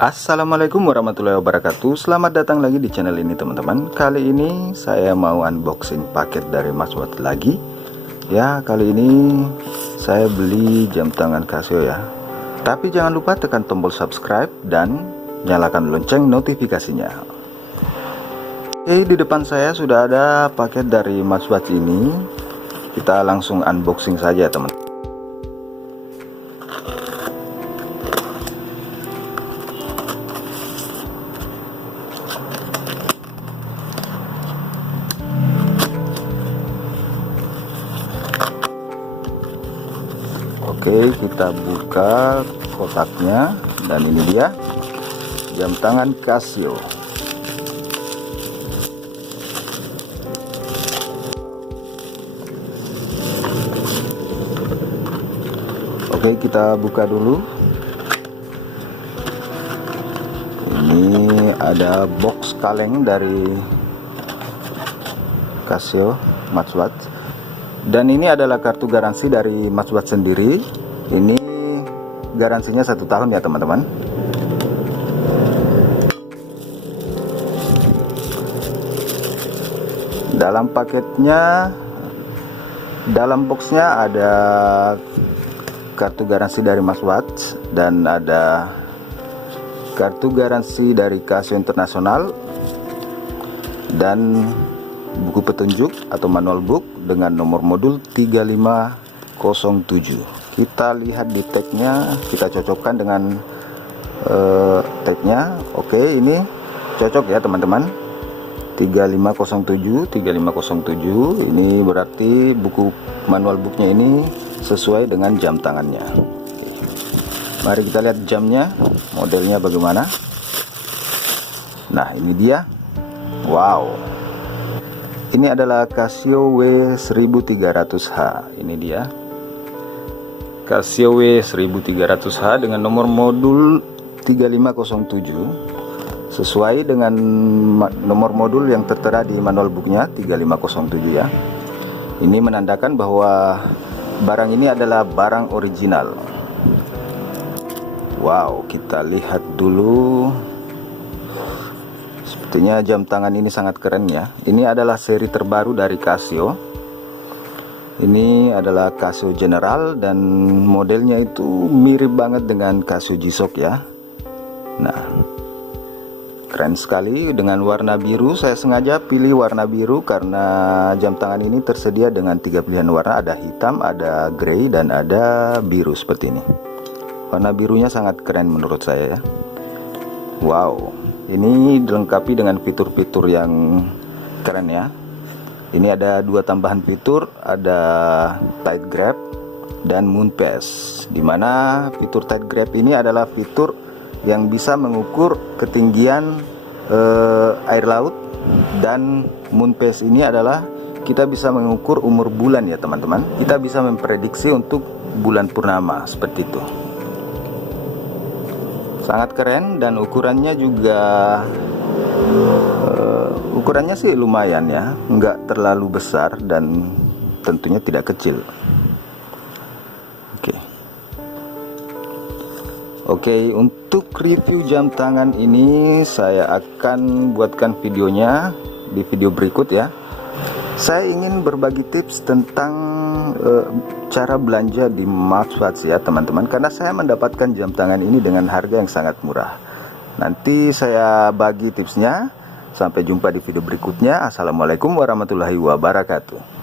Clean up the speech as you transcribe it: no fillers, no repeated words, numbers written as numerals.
Assalamualaikum warahmatullahi wabarakatuh. Selamat datang lagi di channel ini teman-teman. Kali ini saya mau unboxing paket dari Mas Watt lagi. Ya, kali ini saya beli jam tangan Casio ya. Tapi jangan lupa tekan tombol subscribe dan nyalakan lonceng notifikasinya. Oke, di depan saya sudah ada paket dari Mas Watt ini. Kita langsung unboxing saja teman. Oke, kita buka kotaknya dan ini dia jam tangan Casio. Oke, kita buka dulu. Ini ada box kaleng dari Casio Mas Watt. Dan ini adalah kartu garansi dari Mas Watt sendiri. Ini garansinya 1 tahun ya teman-teman. Dalam paketnya, dalam boxnya ada kartu garansi dari Mas Watt dan ada kartu garansi dari Casio Internasional dan buku petunjuk atau manual book dengan nomor modul 3507. Kita lihat di tagnya, kita cocokkan dengan tagnya. Oke, ini cocok ya teman-teman. 3507 ini berarti buku manual booknya ini sesuai dengan jam tangannya. Mari kita lihat jamnya, modelnya bagaimana. Nah, ini dia. Wow, ini adalah Casio W1300H. Ini dia Casio W1300H dengan nomor modul 3507, sesuai dengan nomor modul yang tertera di manual booknya 3507 ya. Ini menandakan bahwa barang ini adalah barang original. Wow, kita lihat dulu. Sepertinya jam tangan ini sangat keren ya. Ini adalah seri terbaru dari Casio. Ini adalah Casio General dan modelnya itu mirip banget dengan Casio G-Shock ya. Nah, keren sekali dengan warna biru. Saya sengaja pilih warna biru karena jam tangan ini tersedia dengan 3 pilihan warna. Ada hitam, ada grey, dan ada biru seperti ini. Warna birunya sangat keren menurut saya ya. Wow, ini dilengkapi dengan fitur-fitur yang keren ya. Ini ada 2 tambahan fitur, ada tight grab dan moon pass. Dimana fitur tight grab ini adalah fitur yang bisa mengukur ketinggian air laut, dan moon pass ini adalah kita bisa mengukur umur bulan ya teman-teman. Kita bisa memprediksi untuk bulan purnama seperti itu. Sangat keren dan ukurannya juga ukurannya sih lumayan ya, nggak terlalu besar dan tentunya tidak kecil. Oke, untuk review jam tangan ini saya akan buatkan videonya di video berikut ya. Saya ingin berbagi tips tentang cara belanja di Mas Watt ya teman-teman, karena saya mendapatkan jam tangan ini dengan harga yang sangat murah. Nanti saya bagi tipsnya. Sampai jumpa di video berikutnya. Assalamualaikum warahmatullahi wabarakatuh.